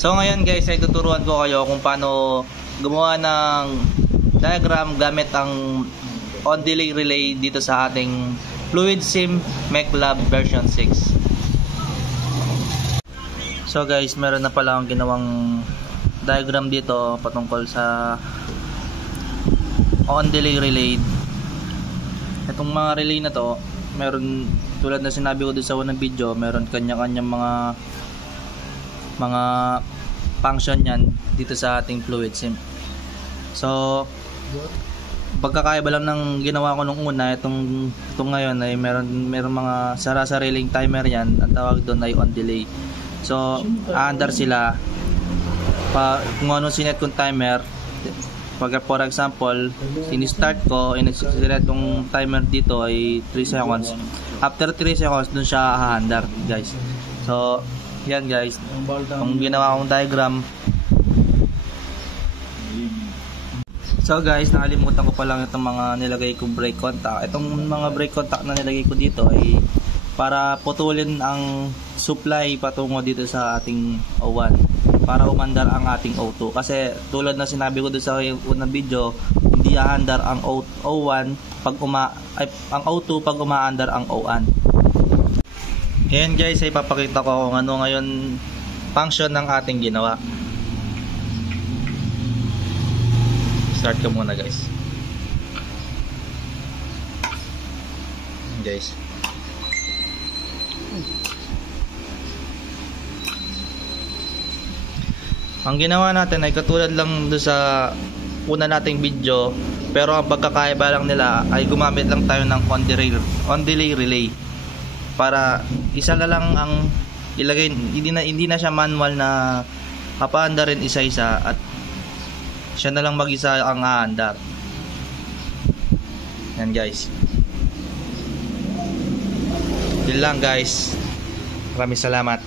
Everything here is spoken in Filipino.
So ngayon guys ay tuturuan ko kayo kung paano gumawa ng diagram gamit ang on delay relay dito sa ating FluidSim MechLab version 6. So guys, meron na pala akong ginawang diagram dito patungkol sa on delay relay. Itong mga relay na to, meron tulad na sinabi ko doon sa unang video, meron kanya-kanyang mga function yan dito sa ating FluidSim. So pagkakaiba lang ng ginawa ko nung una, itong ngayon ay meron mga sariling timer yan. Ang tawag doon ay on delay. So aandar sila kung ano sinet kong timer. Pag for example, in-start ko, in-set yung timer dito ay 3 seconds. After 3 seconds, dun siya hahandar, guys. So, yan guys. Kung ginawa kong diagram. So guys, nakalimutan ko pa lang itong mga nilagay kong brake contact. Itong mga brake contact na nilagay ko dito ay para putulin ang supply patungo dito sa ating O1 para umandar ang ating O2, kasi tulad na sinabi ko doon sa unang video, hindi aandar ang O1 pag ang O2 pag umaandar ang O1. Ayan guys, ay papakita ko kung ano ngayon function ng ating ginawa. Start ko muna guys. Guys, ang ginawa natin ay katulad lang doon sa una nating video, pero ang pagkakaiba lang nila ay gumamit lang tayo ng on delay relay para isa na lang ang ilagay, hindi na siya manual na papaandar rin isa-isa at siya na lang mag-isa ang aandar. Yan guys. Yun lang guys. Maraming salamat.